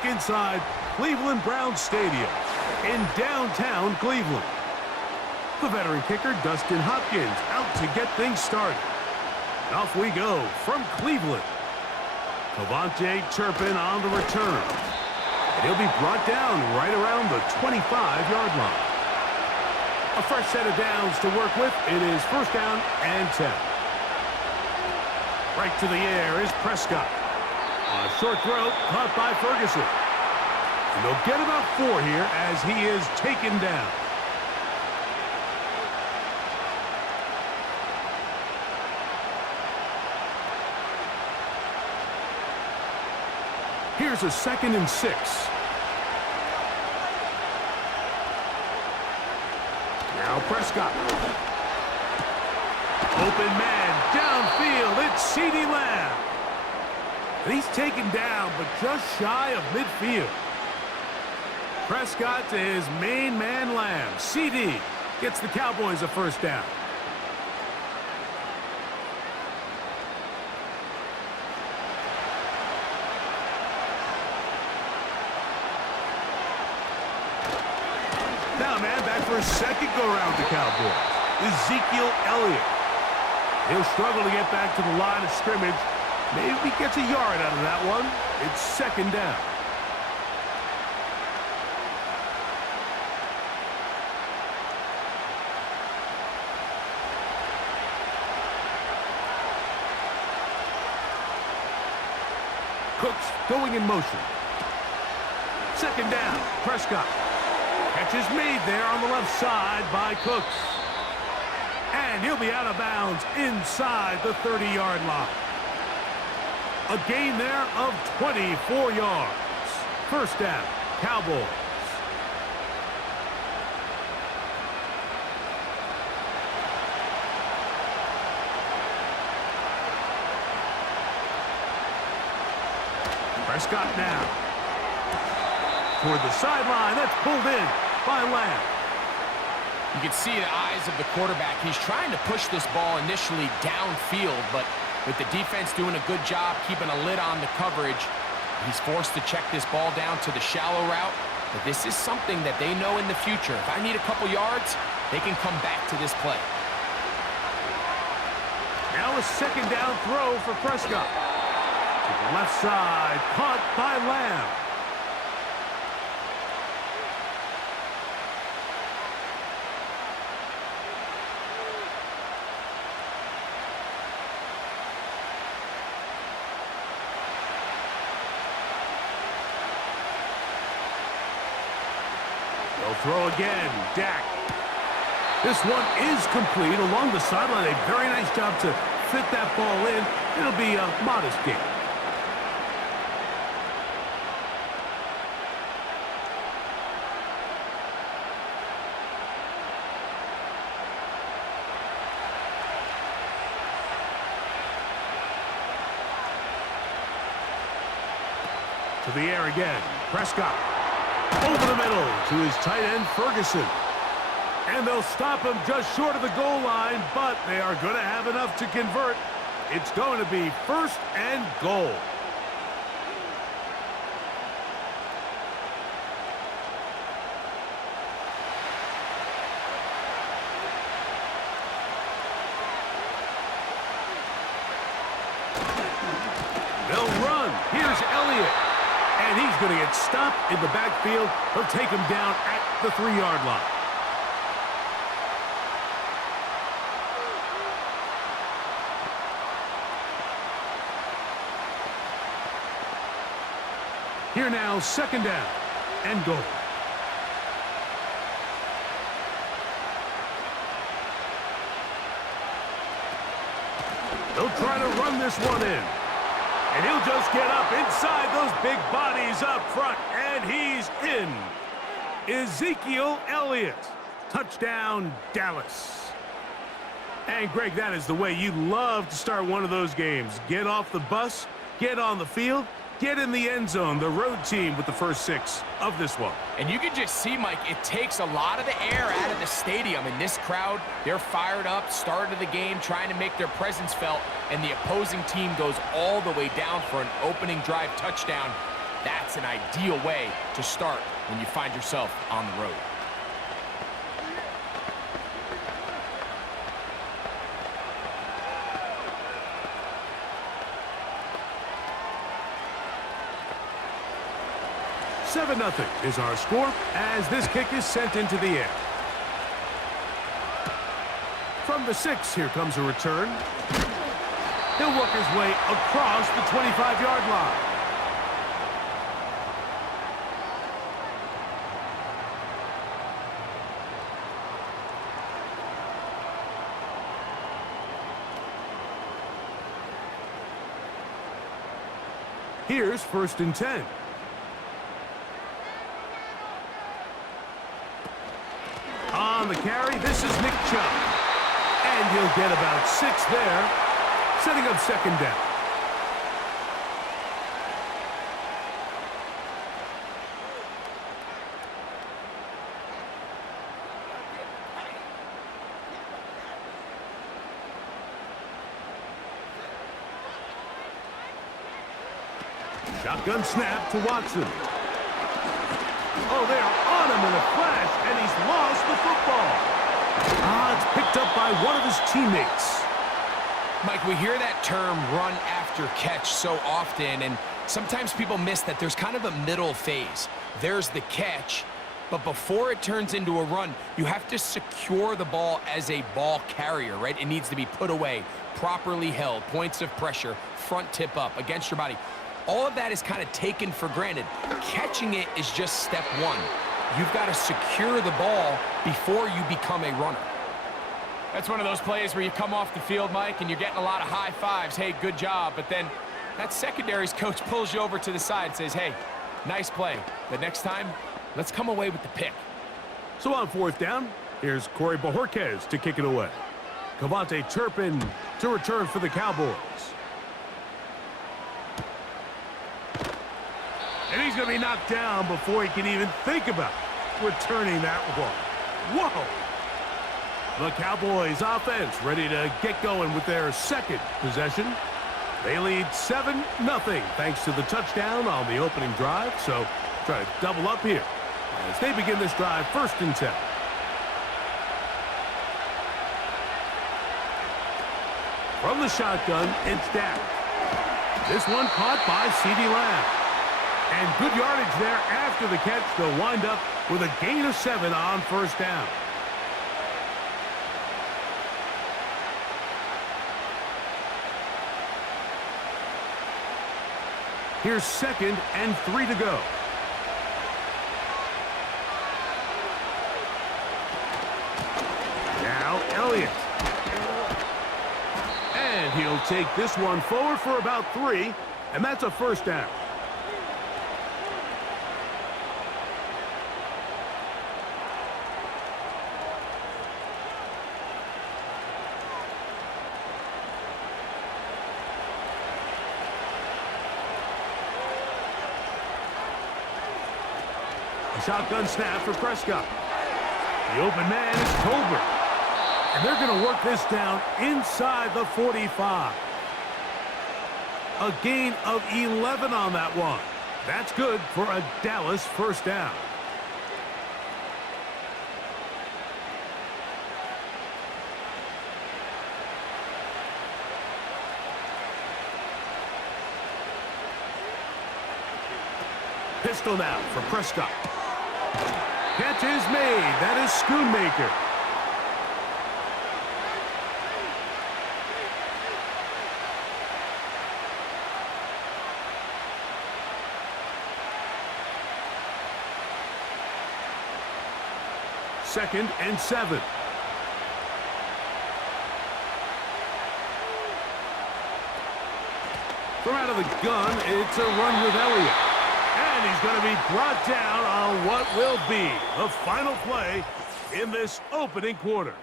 back inside Cleveland Browns Stadium in downtown Cleveland. The veteran kicker, Dustin Hopkins, out to get things started. And off we go from Cleveland. Cavante Turpin on the return. And he'll be brought down right around the 25-yard line. A fresh set of downs to work with. It is first down and 10. Right to the air is Prescott. A short throw caught by Ferguson. And they'll get about 4 here as he is taken down. Here's a 2nd and 6. Now Prescott. Open man downfield. It's CeeDee Lamb. And he's taken down, but just shy of midfield. Prescott to his main man Lamb. CeeDee gets the Cowboys a first down. Now, man, back for a second go-around with the Cowboys. Ezekiel Elliott. He'll struggle to get back to the line of scrimmage. Maybe he gets a yard out of that one. It's 2nd down. Cooks going in motion. 2nd down. Prescott. Catch is made there on the left side by Cooks. And he'll be out of bounds inside the 30-yard line. A gain there of 24 yards. First down, Cowboys. Prescott now. Toward the sideline, that's pulled in by Lamb. You can see the eyes of the quarterback. He's trying to push this ball initially downfield, but with the defense doing a good job keeping a lid on the coverage, he's forced to check this ball down to the shallow route. But this is something that they know in the future. If I need a couple yards, they can come back to this play. Now a 2nd down throw for Prescott. To the left side, caught by Lamb. They'll throw again. Dak. This one is complete along the sideline. A very nice job to fit that ball in. It'll be a modest gain. To the air again. Prescott. Over the middle to his tight end, Ferguson. And they'll stop him just short of the goal line, but they are going to have enough to convert. It's going to be 1st and goal. They'll run. Here's Elliott. And he's going to get stopped in the backfield. He'll take him down at the 3-yard line. Here now, 2nd down and goal. They'll try to run this one in. And he'll just get up inside those big bodies up front. And he's in. Ezekiel Elliott. Touchdown, Dallas. And, Greg, that is the way you love to start one of those games. Get off the bus, get on the field, get in the end zone. The road team with the first 6 of this one. And you can just see, Mike, it takes a lot of the air out of the stadium. And this crowd, they're fired up, start of the game, trying to make their presence felt. And the opposing team goes all the way down for an opening drive touchdown. That's an ideal way to start when you find yourself on the road. Nothing is our score as this kick is sent into the air. From the 6, here comes a return. He'll work his way across the 25-yard line. Here's 1st and 10. On the carry, this is Nick Chubb. And he'll get about 6 there, setting up 2nd down. Shotgun snap to Watson. Oh, they are on him in a flash, and he's lost the football. It's picked up by one of his teammates. Mike, we hear that term run after catch so often, and sometimes people miss that there's kind of a middle phase. There's the catch, but before it turns into a run, you have to secure the ball as a ball carrier, right? It needs to be put away, properly held, points of pressure, front tip up against your body. All of that is kind of taken for granted. Catching it is just step one. You've got to secure the ball before you become a runner. That's one of those plays where you come off the field, Mike, and you're getting a lot of high fives. Hey, good job. But then that secondary's coach pulls you over to the side and says, hey, nice play. But next time, let's come away with the pick. So on 4th down, here's Corey Bojorquez to kick it away. Cavante Turpin to return for the Cowboys. And he's going to be knocked down before he can even think about returning that one. Whoa! The Cowboys offense ready to get going with their 2nd possession. They lead 7-0 thanks to the touchdown on the opening drive. So try to double up here as they begin this drive 1st and 10. From the shotgun, it's Dak. This one caught by CeeDee Lamb. And good yardage there after the catch. They'll wind up with a gain of 7 on 1st down. Here's 2nd and 3 to go. Now Elliott. And he'll take this one forward for about 3, and that's a 1st down. Shotgun snap for Prescott. The open man is Tolbert. And they're going to work this down inside the 45. A gain of 11 on that one. That's good for a Dallas 1st down. Pistol now for Prescott. Catch is made. That is Schoonmaker. Second and 7. From out of the gun, it's a run with Elliott. And he's going to be brought down on what will be the final play in this opening quarter.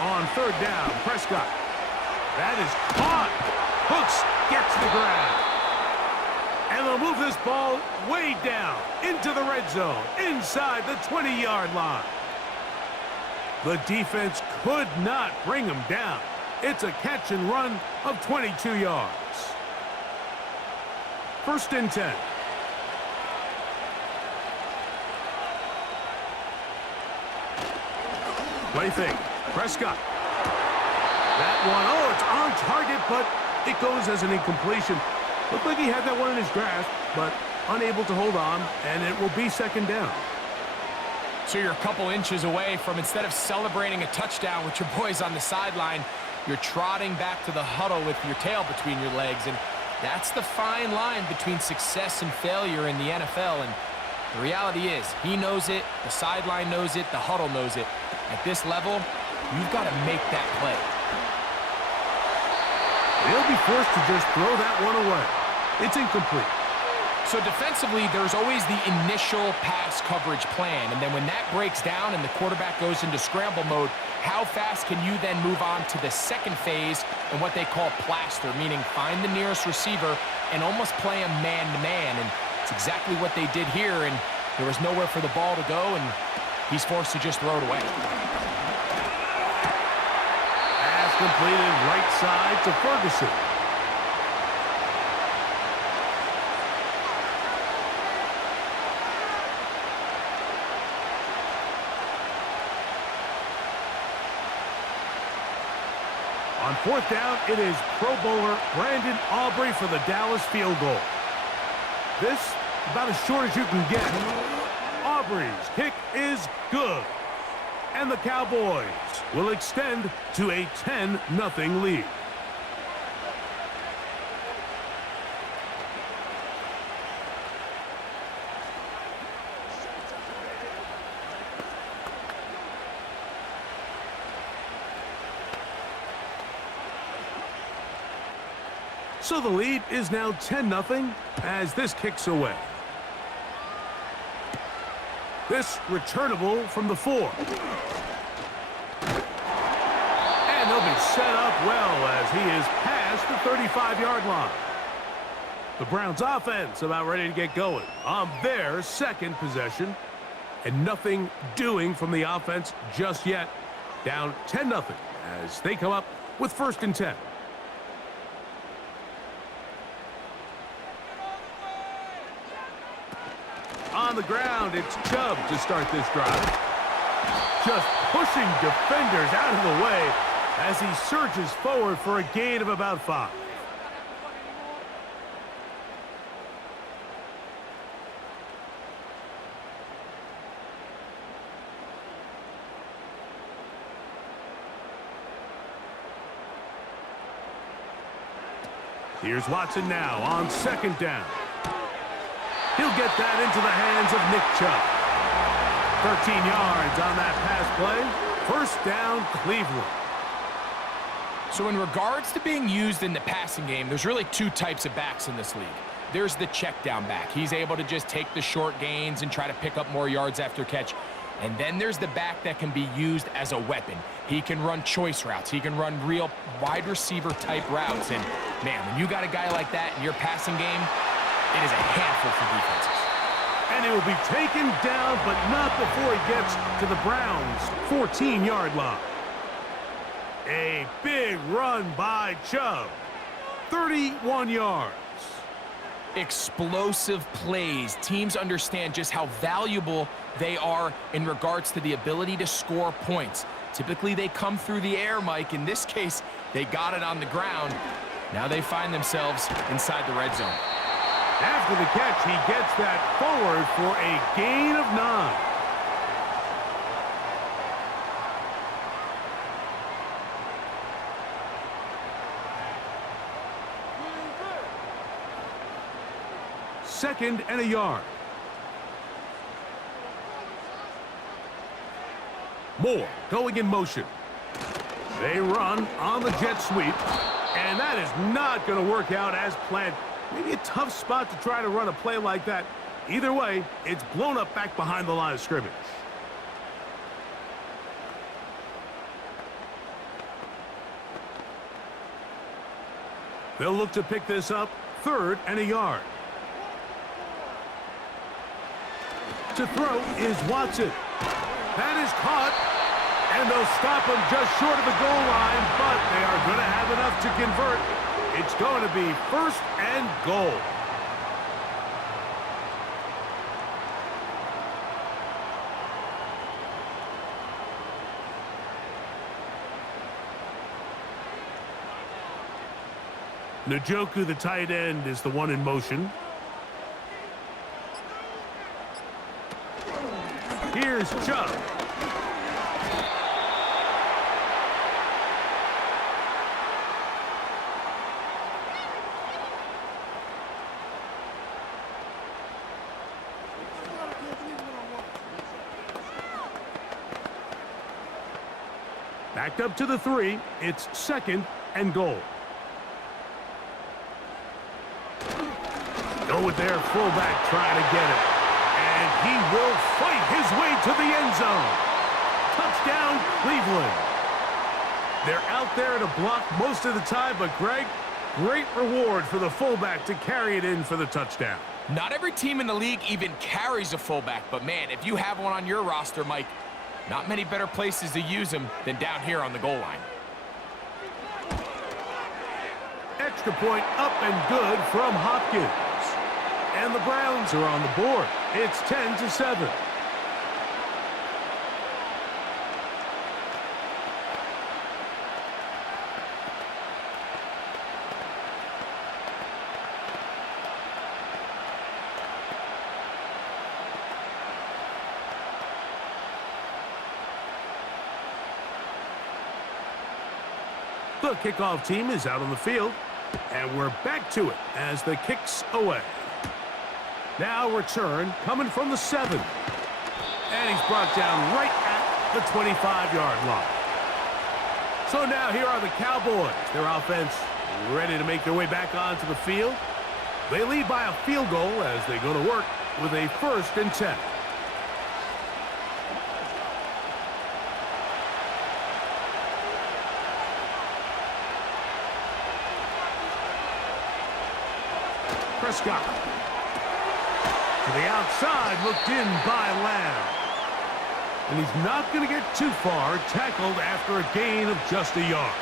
On 3rd down, Prescott. That is caught. Hooks gets the grab. And they'll move this ball way down into the red zone, inside the 20-yard line. The defense could not bring him down. It's a catch and run of 22 yards. First and 10. Play fake. Prescott. That one, oh, it's on target, but it goes as an incompletion. Looked like he had that one in his grasp, but unable to hold on, and it will be second down. So you're a couple inches away from, instead of celebrating a touchdown with your boys on the sideline, you're trotting back to the huddle with your tail between your legs. And that's the fine line between success and failure in the NFL. And the reality is, he knows it, the sideline knows it, the huddle knows it. At this level, you've got to make that play. They'll be forced to just throw that one away. It's incomplete. So defensively, there's always the initial pass coverage plan. And then when that breaks down and the quarterback goes into scramble mode, how fast can you then move on to the second phase and what they call plaster, meaning find the nearest receiver and almost play him man-to-man. And it's exactly what they did here, and there was nowhere for the ball to go, and he's forced to just throw it away. Pass completed right side to Ferguson. On fourth down, it is Pro Bowler Brandon Aubrey for the Dallas field goal. This, about as short as you can get. Aubrey's kick is good. And the Cowboys will extend to a 10-0 lead. So the lead is now 10-0 as this kicks away. This returnable from the 4. And he'll be set up well as he is past the 35-yard line. The Browns offense about ready to get going on their second possession. And nothing doing from the offense just yet. Down 10-0 as they come up with first and 10. On the ground, it's Chubb to start this drive. Just pushing defenders out of the way as he surges forward for a gain of about 5. Here's Watson now on second down. He'll get that into the hands of Nick Chubb. 13 yards on that pass play. First down, Cleveland. So in regards to being used in the passing game, there's really two types of backs in this league. There's the check down back. He's able to just take the short gains and try to pick up more yards after catch. And then there's the back that can be used as a weapon. He can run choice routes. He can run real wide receiver type routes. And man, when you got a guy like that in your passing game, it is a handful for defenses. And it will be taken down, but not before he gets to the Browns' 14-yard line. A big run by Chubb. 31 yards. Explosive plays. Teams understand just how valuable they are in regards to the ability to score points. Typically, they come through the air, Mike. In this case, they got it on the ground. Now they find themselves inside the red zone. After the catch, he gets that forward for a gain of 9. Second and a yard. Moore going in motion. They run on the jet sweep, and that is not going to work out as planned. Maybe a tough spot to try to run a play like that. Either way, it's blown up back behind the line of scrimmage. They'll look to pick this up, 3rd and a yard. To throw is Watson. That is caught, and they'll stop him just short of the goal line, but they are going to have enough to convert. It's going to be 1st and goal. Njoku, the tight end, is the one in motion. Here's Chubb. Backed up to the 3. It's 2nd and goal. Go with their fullback trying to get it. And he will fight his way to the end zone. Touchdown, Cleveland. They're out there to block most of the time, but Greg, great reward for the fullback to carry it in for the touchdown. Not every team in the league even carries a fullback, but man, if you have one on your roster, Mike, not many better places to use him than down here on the goal line. Extra point up and good from Hopkins. And the Browns are on the board. It's 10-7. The kickoff team is out on the field, and we're back to it as the kick's away. Now return coming from the 7. And he's brought down right at the 25-yard line. So now here are the Cowboys. Their offense ready to make their way back onto the field. They lead by a field goal as they go to work with a 1st and 10. Prescott. To the outside, looked in by Lamb. And he's not going to get too far, tackled after a gain of just a yard.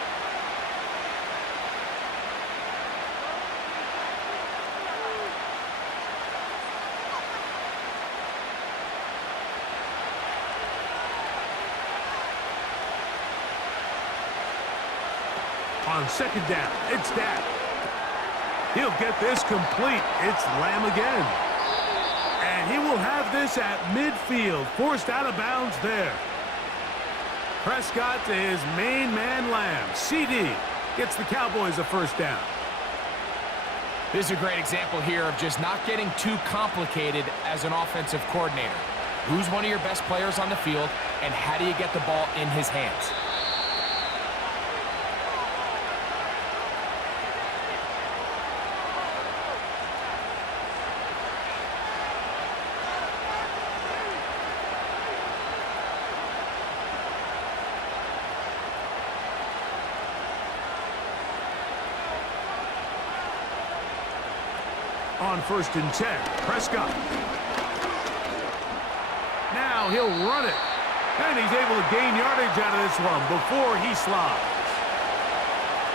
On 2nd down, it's Dak. He'll get this complete. It's Lamb again. And he will have this at midfield, forced out of bounds there. Prescott to his main man, Lamb. CD gets the Cowboys a 1st down. This is a great example here of just not getting too complicated as an offensive coordinator. Who's one of your best players on the field, and how do you get the ball in his hands? On 1st and 10, Prescott. Now he'll run it. And he's able to gain yardage out of this one before he slides.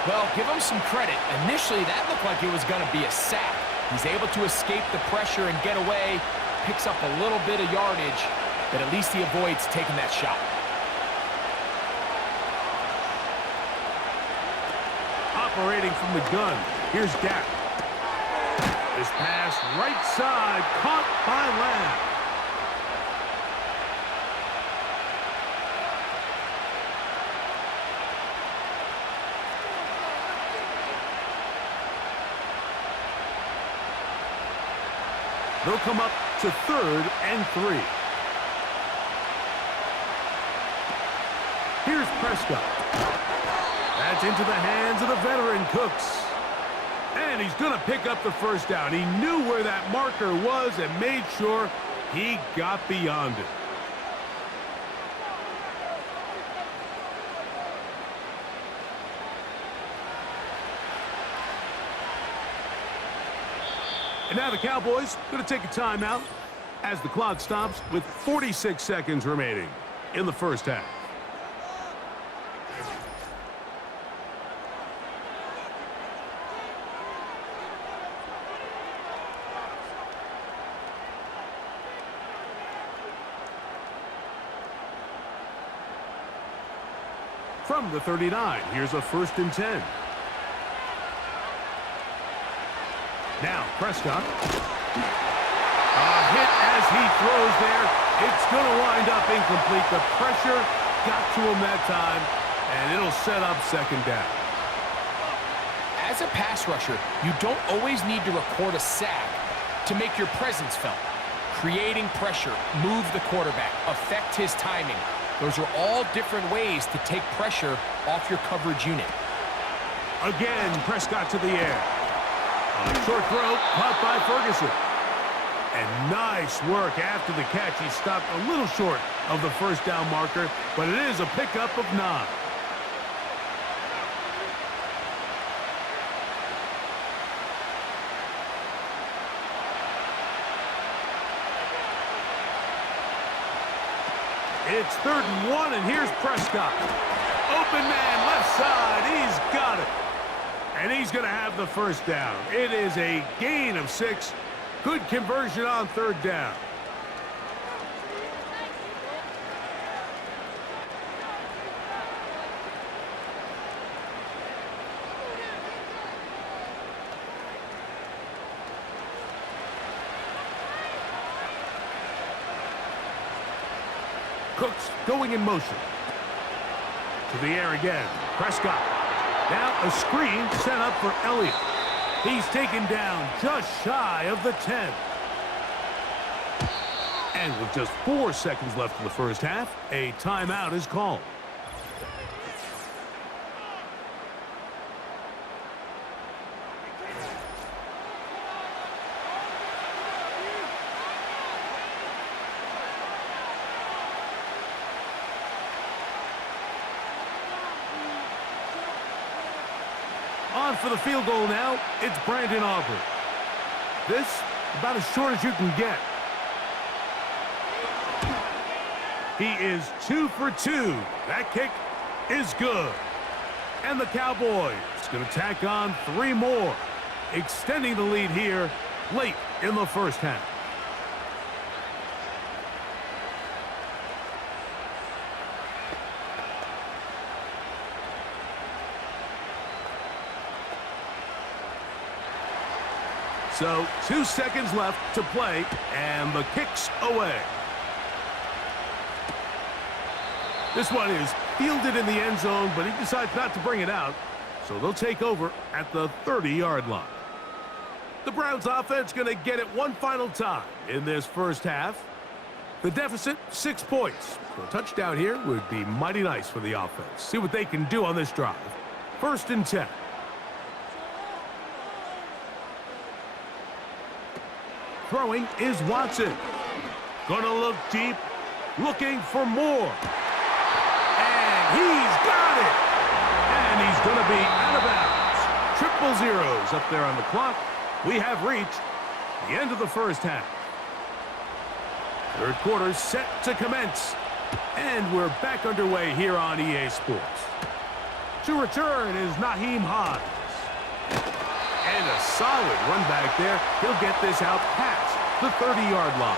Well, give him some credit. Initially, that looked like it was going to be a sack. He's able to escape the pressure and get away, picks up a little bit of yardage, but at least he avoids taking that shot. Operating from the gun, here's Dak. This pass right side, caught by Lamb. They'll come up to 3rd and 3. Here's Prescott. That's into the hands of the veteran Cooks. And he's going to pick up the 1st down. He knew where that marker was and made sure he got beyond it. And now the Cowboys going to take a timeout as the clock stops with 46 seconds remaining in the first half. From the 39, here's a 1st and 10. Now, Prescott. A hit as he throws there. It's going to wind up incomplete. The pressure got to him that time, and it'll set up 2nd down. As a pass rusher, you don't always need to record a sack to make your presence felt. Creating pressure, move the quarterback, affect his timing. Those are all different ways to take pressure off your coverage unit. Again, Prescott to the air. A short throw, caught by Ferguson. And nice work after the catch. He stopped a little short of the 1st down marker, but it is a pickup of 9. It's 3rd and 1, and here's Prescott. Open man, left side. He's got it. And he's going to have the 1st down. It is a gain of 6. Good conversion on 3rd down. Cooks going in motion. To the air again. Prescott. Now a screen set up for Elliott. He's taken down just shy of the 10. And with just 4 seconds left in the first half, a timeout is called. On for the field goal now, it's Brandon Aubrey. This, about as short as you can get. He is 2 for 2. That kick is good. And the Cowboys going to tack on 3 more, extending the lead here late in the first half. So 2 seconds left to play, and the kick's away. This one is fielded in the end zone, but he decides not to bring it out, so they'll take over at the 30-yard line. The Browns offense going to get it one final time in this first half. The deficit, 6 points. So a touchdown here would be mighty nice for the offense. See what they can do on this drive. 1st and 10. Throwing is Watson. Gonna look deep, looking for more. And he's got it! And he's gonna be out of bounds. Triple zeros up there on the clock. We have reached the end of the first half. 3rd quarter set to commence. And we're back underway here on EA Sports. To return is Naheem Hines. And a solid run back there. He'll get this out past the 30-yard line.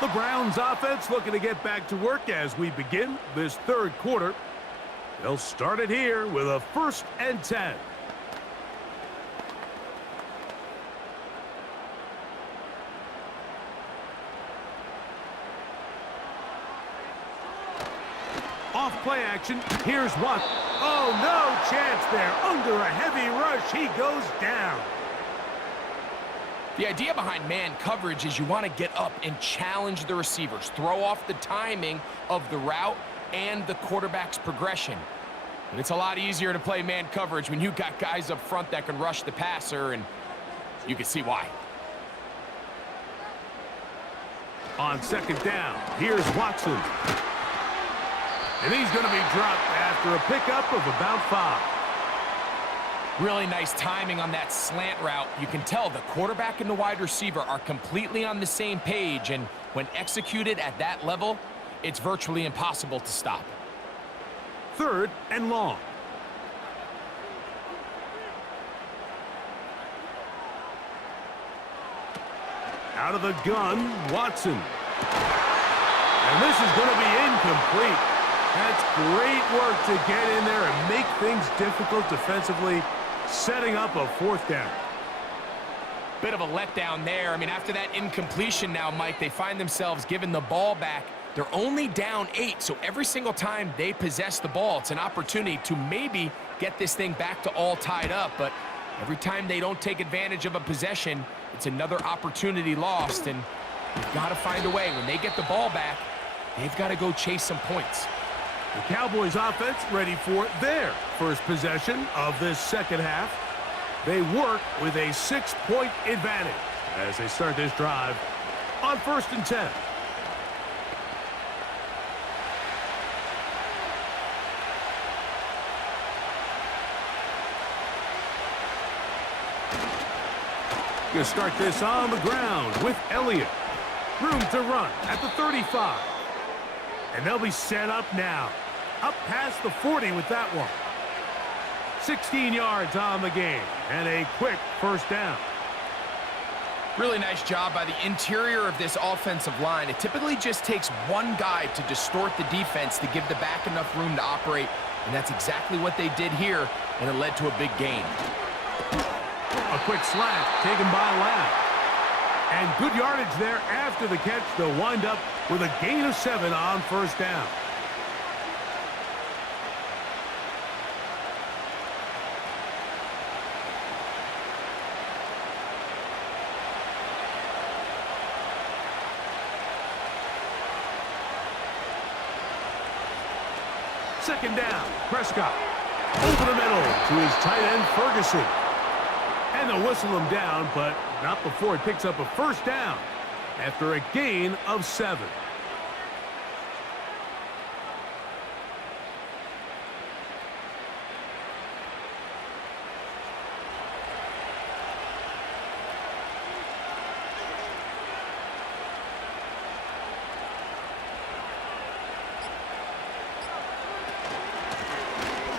The Browns offense looking to get back to work as we begin this 3rd quarter. They'll start it here with a 1st and 10. Off play action. Here's one. Oh, no chance there. Under a heavy rush, he goes down. The idea behind man coverage is you want to get up and challenge the receivers, throw off the timing of the route and the quarterback's progression. And it's a lot easier to play man coverage when you've got guys up front that can rush the passer, and you can see why. On 2nd down, here's Watson. And he's going to be dropped after a pickup of about 5. Really nice timing on that slant route. You can tell the quarterback and the wide receiver are completely on the same page, and when executed at that level, it's virtually impossible to stop. 3rd and long. Out of the gun, Watson. And this is going to be incomplete. That's great work to get in there and make things difficult defensively, setting up a 4th down. Bit of a letdown there. I mean, after that incompletion now, Mike, they find themselves giving the ball back. They're only down 8, so every single time they possess the ball, it's an opportunity to maybe get this thing back to all tied up. But every time they don't take advantage of a possession, it's another opportunity lost, and they've got to find a way. When they get the ball back, they've got to go chase some points. The Cowboys offense ready for their first possession of this second half. They work with a 6-point advantage as they start this drive on 1st and 10. Going to start this on the ground with Elliott. Room to run at the 35. And they'll be set up now. Up past the 40 with that one. 16 yards on the game and a quick 1st down. Really nice job by the interior of this offensive line. It typically just takes one guy to distort the defense to give the back enough room to operate, and that's exactly what they did here, and it led to a big gain. A quick slant taken by Lamb. And good yardage there after the catch. They'll wind up with a gain of 7 on 1st down. Second down, Prescott. Over the middle to his tight end, Ferguson. And they'll whistle him down, but not before he picks up a 1st down after a gain of 7.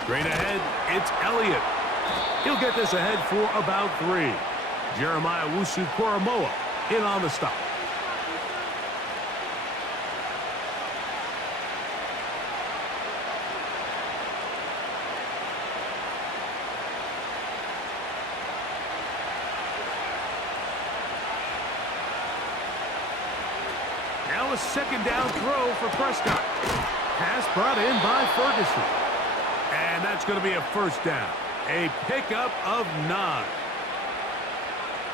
Straight ahead, it's Elliott. He'll get this ahead for about 3. Jeremiah Wusu-Koromoa in on the stop. Now a 2nd down throw for Prescott. Pass brought in by Ferguson. And that's going to be a 1st down. A pickup of 9.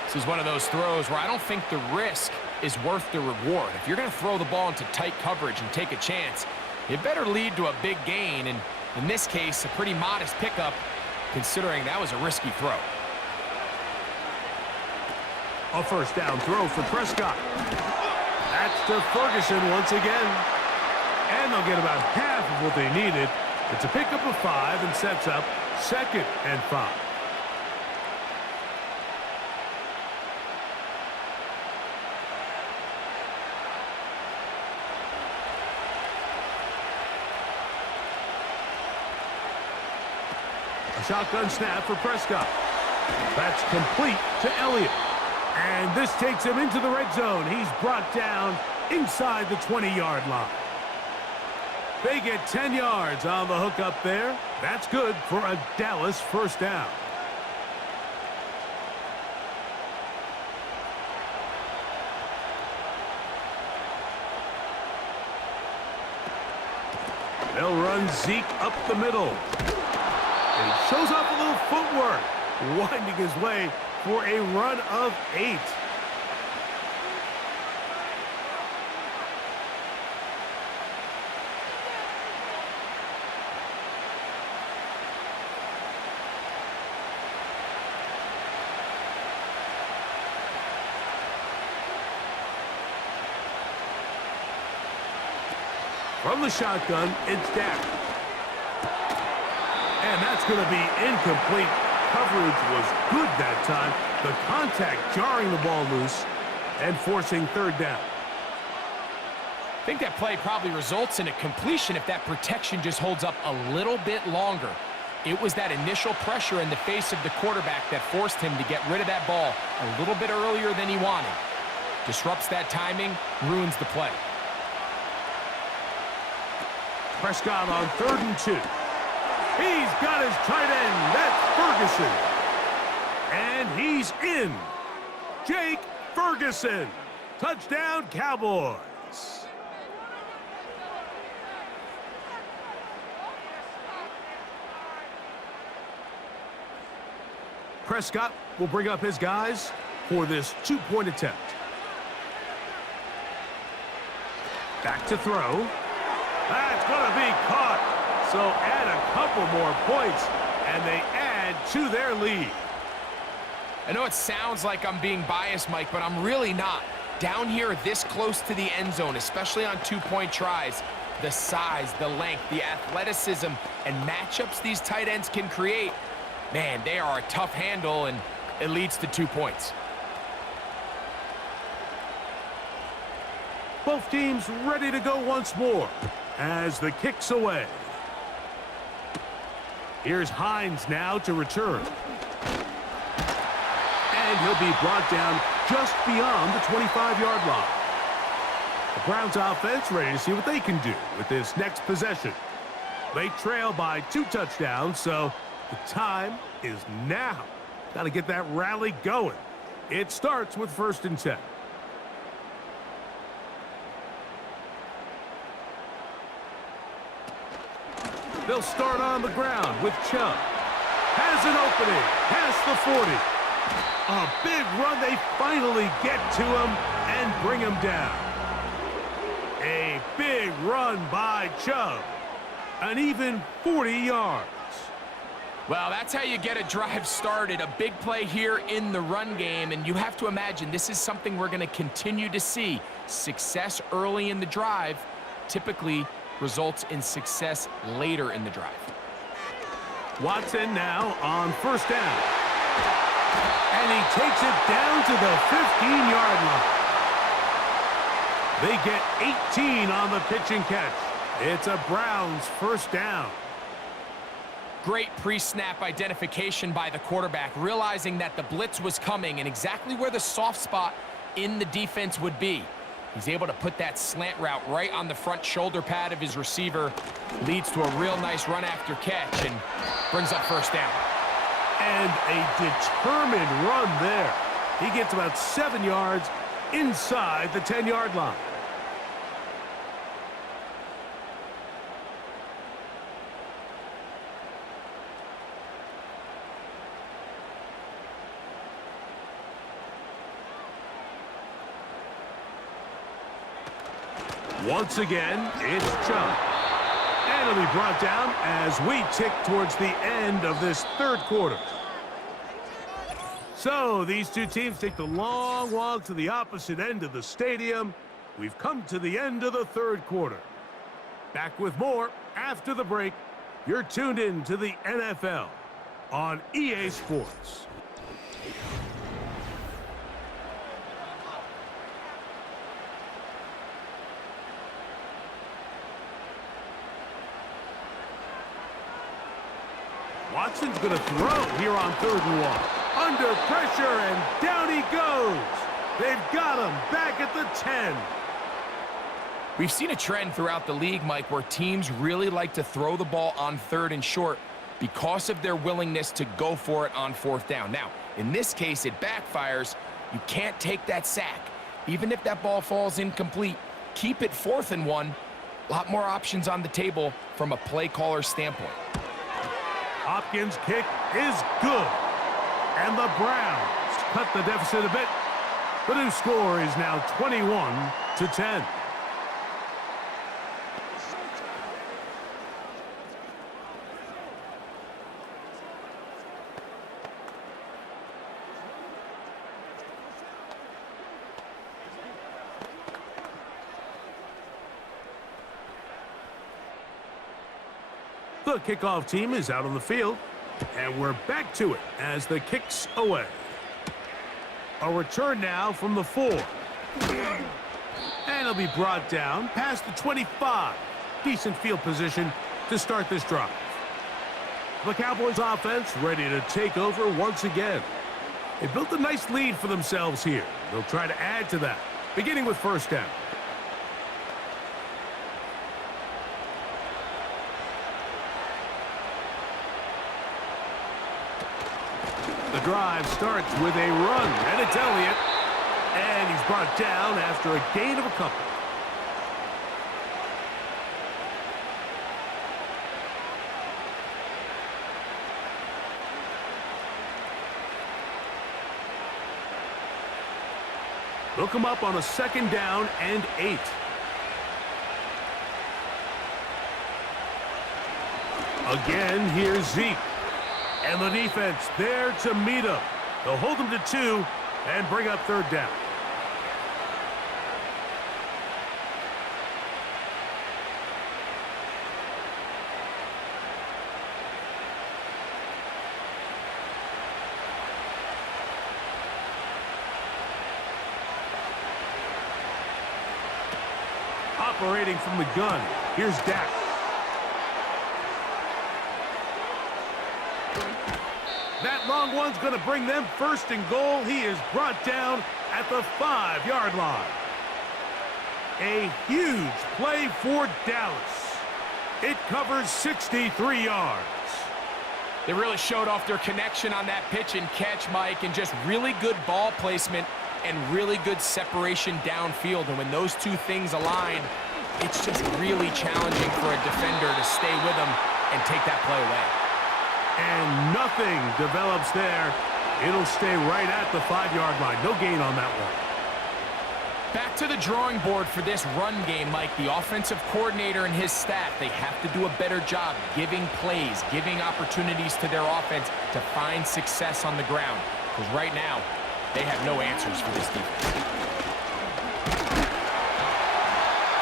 This is one of those throws where I don't think the risk is worth the reward. If you're going to throw the ball into tight coverage and take a chance, it better lead to a big gain. And in this case, a pretty modest pickup, considering that was a risky throw. A 1st down throw for Prescott. That's to Ferguson once again. And they'll get about half of what they needed. It's a pickup of 5 and sets up 2nd and 5. A shotgun snap for Prescott. That's complete to Elliott. And this takes him into the red zone. He's brought down inside the 20-yard line. They get 10 yards on the hook up there. That's good for a Dallas 1st down. They'll run Zeke up the middle. And he shows off a little footwork, winding his way for a run of 8. From the shotgun, it's Dak. And that's going to be incomplete. coverage was good that time. The contact jarring the ball loose and forcing third down. I think that play probably results in a completion if that protection just holds up a little bit longer. It was that initial pressure in the face of the quarterback that forced him to get rid of that ball a little bit earlier than he wanted. Disrupts that timing, ruins the play. Prescott on 3rd and 2. He's got his tight end. That's Ferguson. And he's in. Jake Ferguson. Touchdown, Cowboys. Prescott will bring up his guys for this 2-point attempt. Back to throw. That's going to be caught. So add a couple more points, and they add to their lead. I know it sounds like I'm being biased, Mike, but I'm really not. Down here this close to the end zone, especially on 2-point tries, the size, the length, the athleticism, and matchups these tight ends can create, man, they are a tough handle, and it leads to 2 points. Both teams ready to go once more as the kick's away. Here's Hines now to return. And he'll be brought down just beyond the 25-yard line. The Browns offense ready to see what they can do with this next possession. They trail by 2 touchdowns, so the time is now. Got to get that rally going. It starts with 1st and 10. They'll start on the ground with Chubb. Has an opening. Past the 40. A big run. They finally get to him and bring him down. A big run by Chubb. An even 40 yards. Well, that's how you get a drive started. A big play here in the run game, and you have to imagine this is something we're going to continue to see. Success early in the drive typically results in success later in the drive. Watson now on 1st down. And he takes it down to the 15-yard line. They get 18 on the pitch and catch. It's a Browns 1st down. Great pre-snap identification by the quarterback, realizing that the blitz was coming and exactly where the soft spot in the defense would be. He's able to put that slant route right on the front shoulder pad of his receiver. Leads to a real nice run after catch and brings up 1st down. And a determined run there. He gets about 7 yards inside the 10-yard line. Once again, it's Chubb. And it'll be brought down as we tick towards the end of this 3rd quarter. So these two teams take the long walk to the opposite end of the stadium. We've come to the end of the 3rd quarter. Back with more after the break. You're tuned in to the NFL on EA Sports. Watson's going to throw here on 3rd and 1. Under pressure, and down he goes. They've got him back at the 10. We've seen a trend throughout the league, Mike, where teams really like to throw the ball on 3rd and short because of their willingness to go for it on 4th down. Now, in this case, it backfires. You can't take that sack. Even if that ball falls incomplete, keep it 4th and 1. A lot more options on the table from a play caller standpoint. Hopkins' kick is good. And the Browns cut the deficit a bit. The new score is now 21-10. The kickoff team is out on the field. And we're back to it as the kick's away. A return now from the 4. And it'll be brought down past the 25. Decent field position to start this drive. The Cowboys offense ready to take over once again. They built a nice lead for themselves here. They'll try to add to that, beginning with first down. The drive starts with a run, and it's Elliott. And he's brought down after a gain of a couple. They'll come up on a 2nd down and 8. Again, here's Zeke. And the defense there to meet him. They'll hold him to 2 and bring up 3rd down. Operating from the gun, here's Dak. That long one's going to bring them 1st and goal. He is brought down at the 5-yard line. A huge play for Dallas. It covers 63 yards. They really showed off their connection on that pitch and catch, Mike, and just really good ball placement and really good separation downfield. And when those two things align, it's just really challenging for a defender to stay with them and take that play away. And nothing develops there. It'll stay right at the 5-yard line. No gain on that one. Back to the drawing board for this run game, Mike. The offensive coordinator and his staff, they have to do a better job giving plays, giving opportunities to their offense to find success on the ground. Because right now, they have no answers for this defense.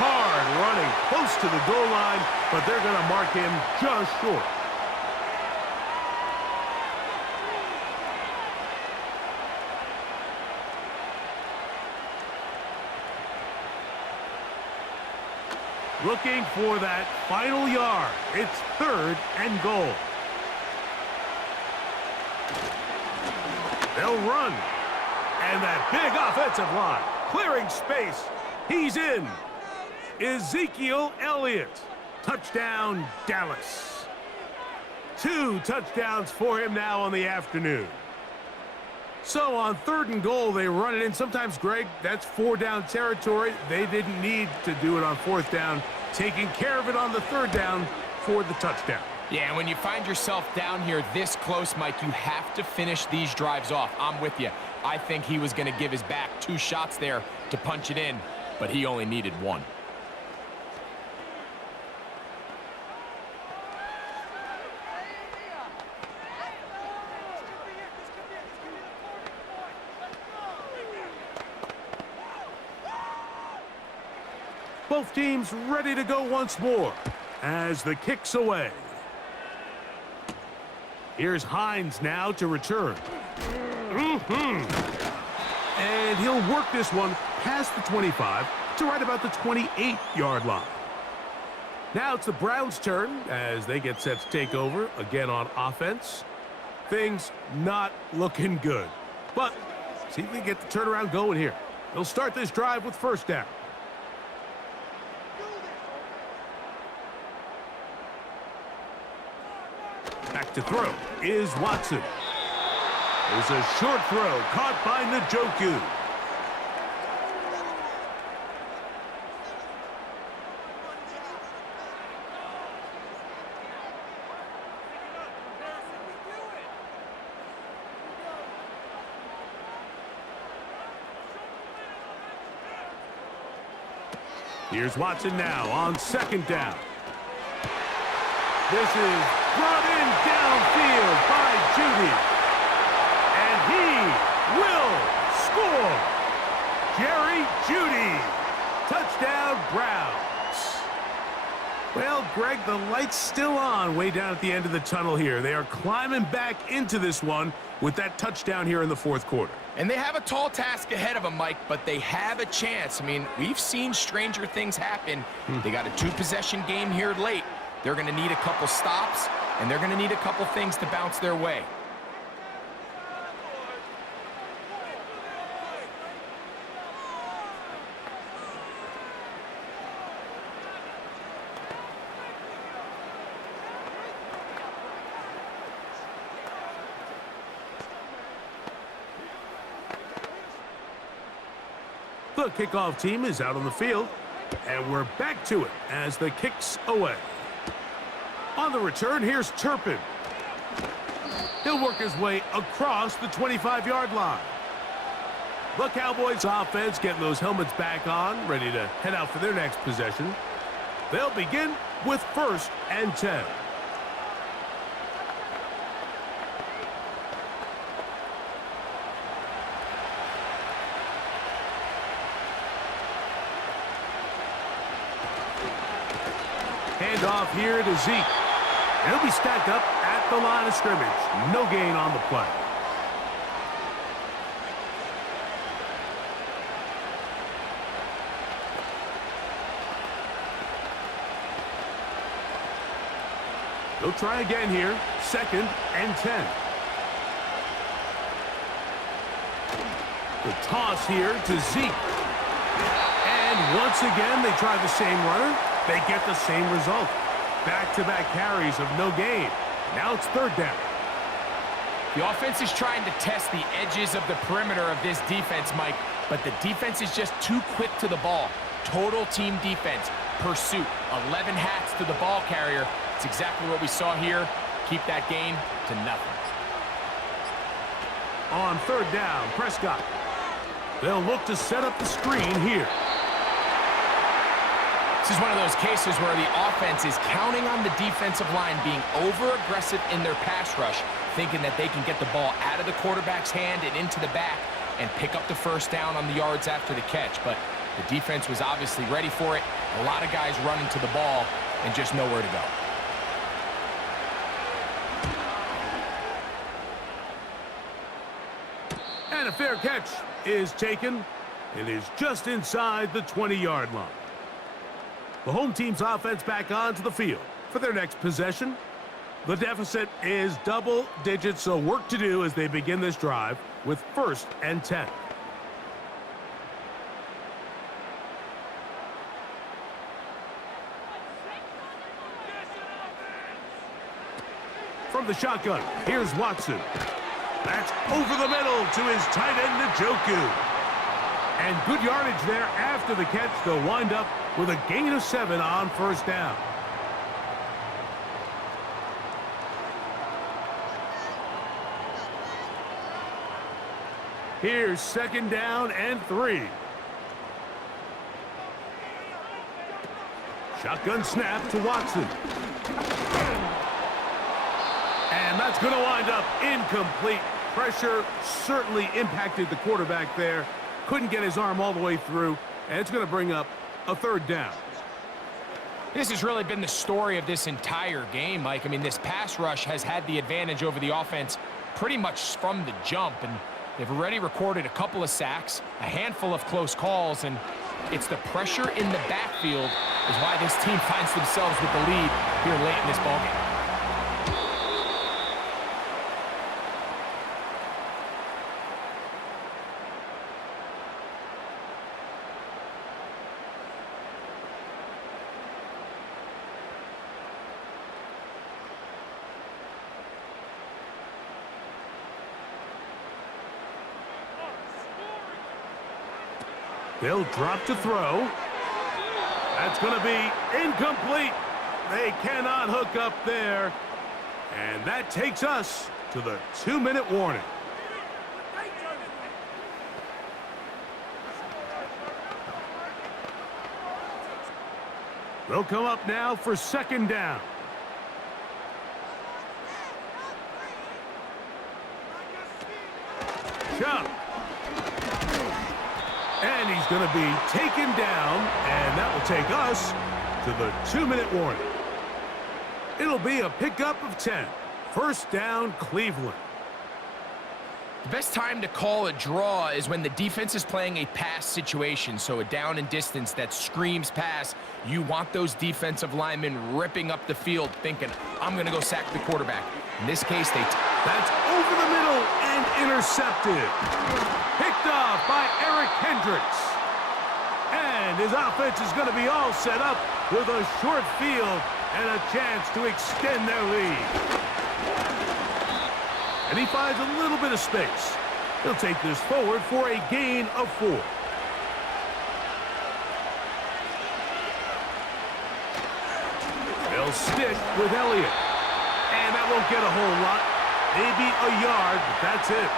Hard running close to the goal line, but they're going to mark him just short. Looking for that final yard. It's 3rd and goal. They'll run. And that big offensive line. Clearing space. He's in. Ezekiel Elliott. Touchdown, Dallas. 2 touchdowns for him now on the afternoon. So on 3rd and goal, they run it in. Sometimes, Greg, that's 4-down territory. They didn't need to do it on 4th down. Taking care of it on the 3rd down for the touchdown. Yeah, and when you find yourself down here this close, Mike, you have to finish these drives off. I'm with you. I think he was going to give his back 2 shots there to punch it in, but he only needed 1. Both teams ready to go once more as the kick's away. Here's Hines now to return. And he'll work this one past the 25 to right about the 28-yard line. Now it's the Browns' turn as they get set to take over again on offense. Things not looking good. But see if they can get the turnaround going here. They'll start this drive with 1st down. Back to throw is Watson. There's a short throw caught by Njoku. Here's Watson now on 2nd down. This is brought in downfield by Judy. And he will score. Jerry Judy. Touchdown, Browns. Well, Well, Greg, the light's still on way down at the end of the tunnel here. They are climbing back into this one with that touchdown here in the fourth quarter. And they have a tall task ahead of them, Mike, but they have a chance. I mean, we've seen stranger things happen. They got a two-possession game here late. They're going to need a couple stops, and they're going to need a couple things to bounce their way. The kickoff team is out on the field, and we're back to it as the kick's away. On the return, here's Turpin. He'll work his way across the 25-yard line. The Cowboys offense getting those helmets back on, ready to head out for their next possession. They'll begin with 1st and 10. Hand off here to Zeke. And he'll be stacked up at the line of scrimmage. No gain on the play. They'll try again here. 2nd and 10. The toss here to Zeke. And once again, they try the same runner. They get the same result. Back-to-back carries of no gain. Now it's 3rd down. The offense is trying to test the edges of the perimeter of this defense, Mike, but the defense is just too quick to the ball. Total team defense, pursuit, 11 hats to the ball carrier. It's exactly what we saw here. Keep that gain to nothing. On 3rd down, Prescott. They'll look to set up the screen here. This is one of those cases where the offense is counting on the defensive line being over-aggressive in their pass rush, thinking that they can get the ball out of the quarterback's hand and into the back and pick up the 1st down on the yards after the catch. But the defense was obviously ready for it. A lot of guys running to the ball and just nowhere to go. And a fair catch is taken. It is just inside the 20-yard line. The home team's offense back onto the field for their next possession. The deficit is double digits, so work to do as they begin this drive with 1st and 10. From the shotgun, here's Watson. That's over the middle to his tight end, Njoku. And good yardage there after the catch. They'll wind up with a gain of 7 on 1st down. Here's 2nd down and 3. Shotgun snap to Watson. And that's going to wind up incomplete. Pressure certainly impacted the quarterback there. Couldn't get his arm all the way through, and it's going to bring up a 3rd down. This has really been the story of this entire game, Mike. I mean, this pass rush has had the advantage over the offense pretty much from the jump, and they've already recorded a couple of sacks, a handful of close calls, and it's the pressure in the backfield is why this team finds themselves with the lead here late in this ballgame. They'll drop to throw. That's going to be incomplete. They cannot hook up there. And that takes us to the 2-minute warning. They'll come up now for 2nd down. Chubb. And he's going to be taken down, and that will take us to the 2-minute warning. It'll be a pickup of 10. First down, Cleveland. The best time to call a draw is when the defense is playing a pass situation, so a down and distance that screams pass. You want those defensive linemen ripping up the field thinking, I'm going to go sack the quarterback. In this case, That's over the middle and intercepted. Picked off by Eric Hendricks. And his offense is going to be all set up with a short field and a chance to extend their lead. And he finds a little bit of space. He'll take this forward for a gain of 4. They'll stick with Elliott. And that won't get a whole lot. Maybe a yard, but that's it.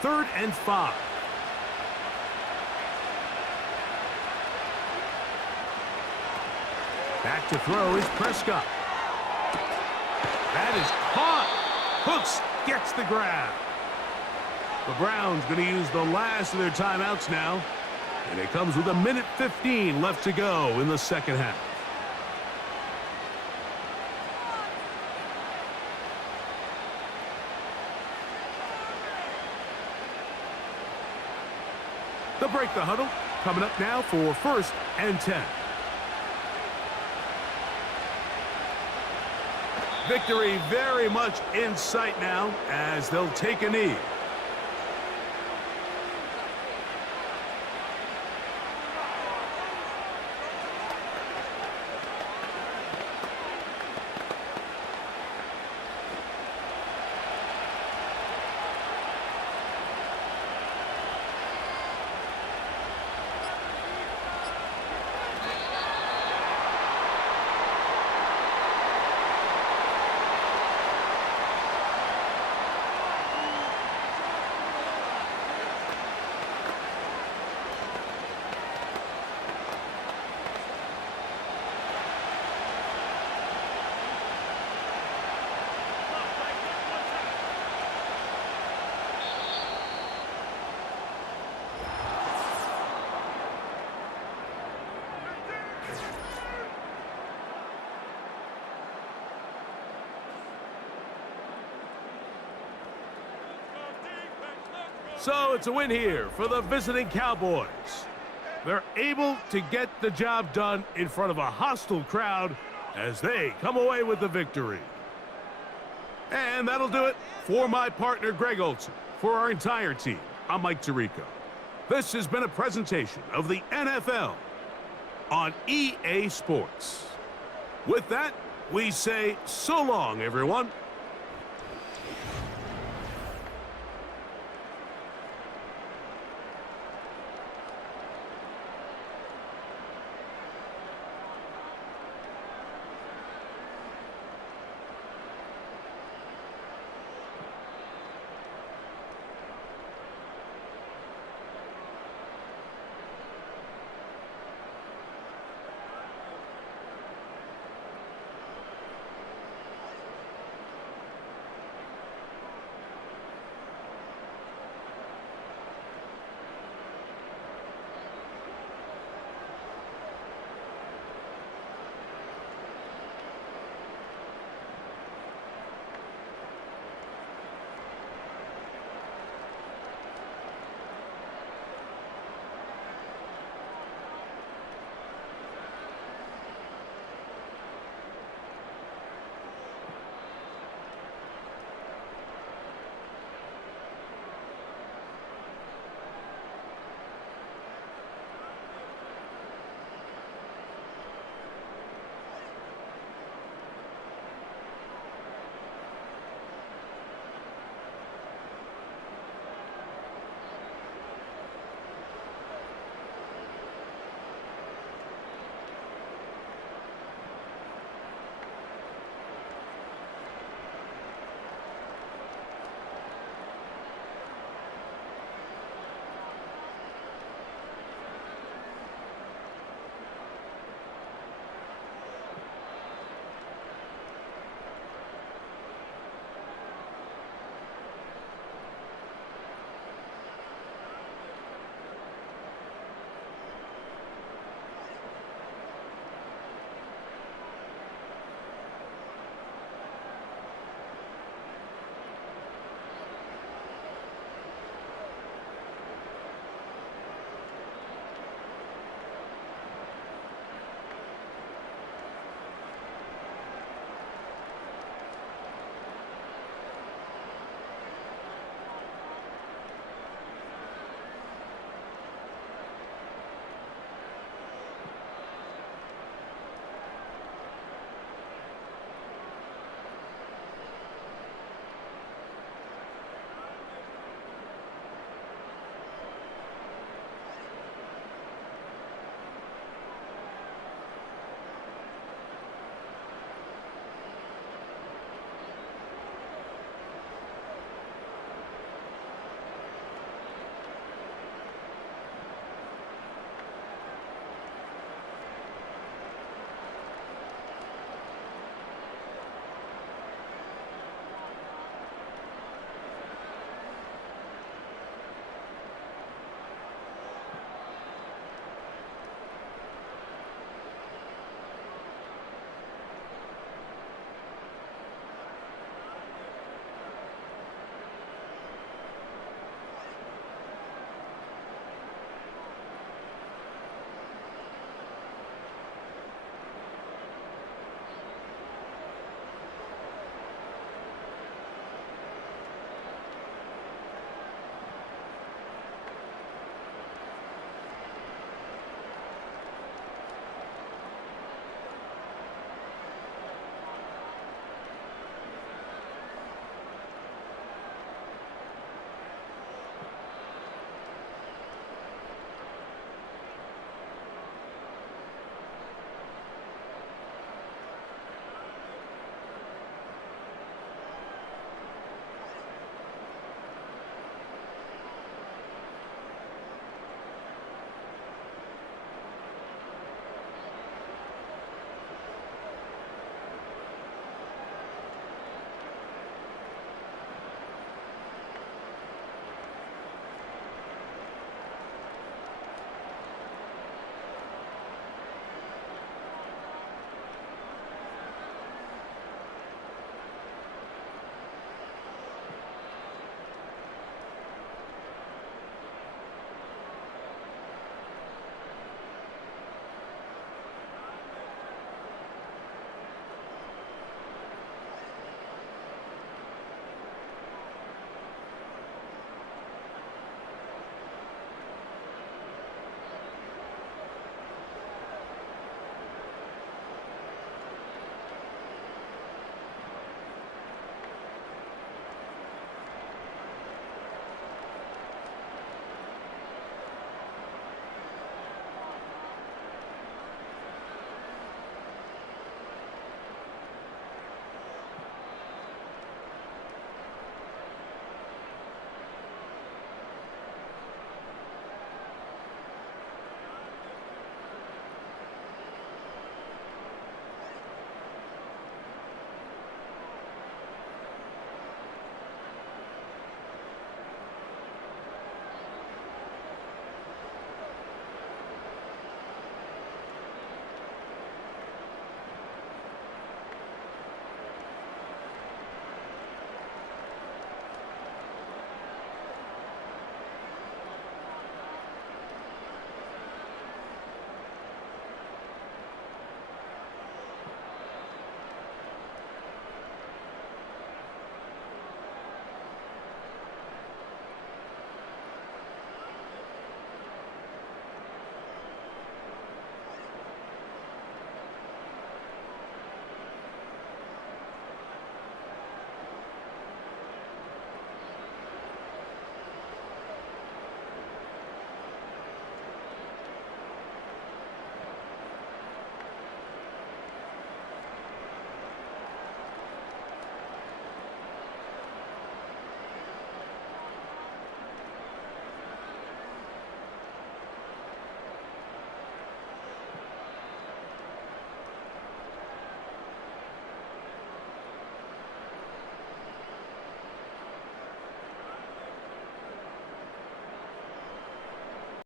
Third and 5. Back to throw is Prescott. That is caught. Hooks gets the grab. The Browns going to use the last of their timeouts now. And it comes with 1:15 left to go in the second half. They'll break the huddle. Coming up now for first and 10. Victory very much in sight now as they'll take a knee. So it's a win here for the visiting Cowboys. They're able to get the job done in front of a hostile crowd as they come away with the victory. And that'll do it for my partner, Greg Olson. For our entire team, I'm Mike Tirico. This has been a presentation of the NFL on EA Sports. With that, we say so long, everyone.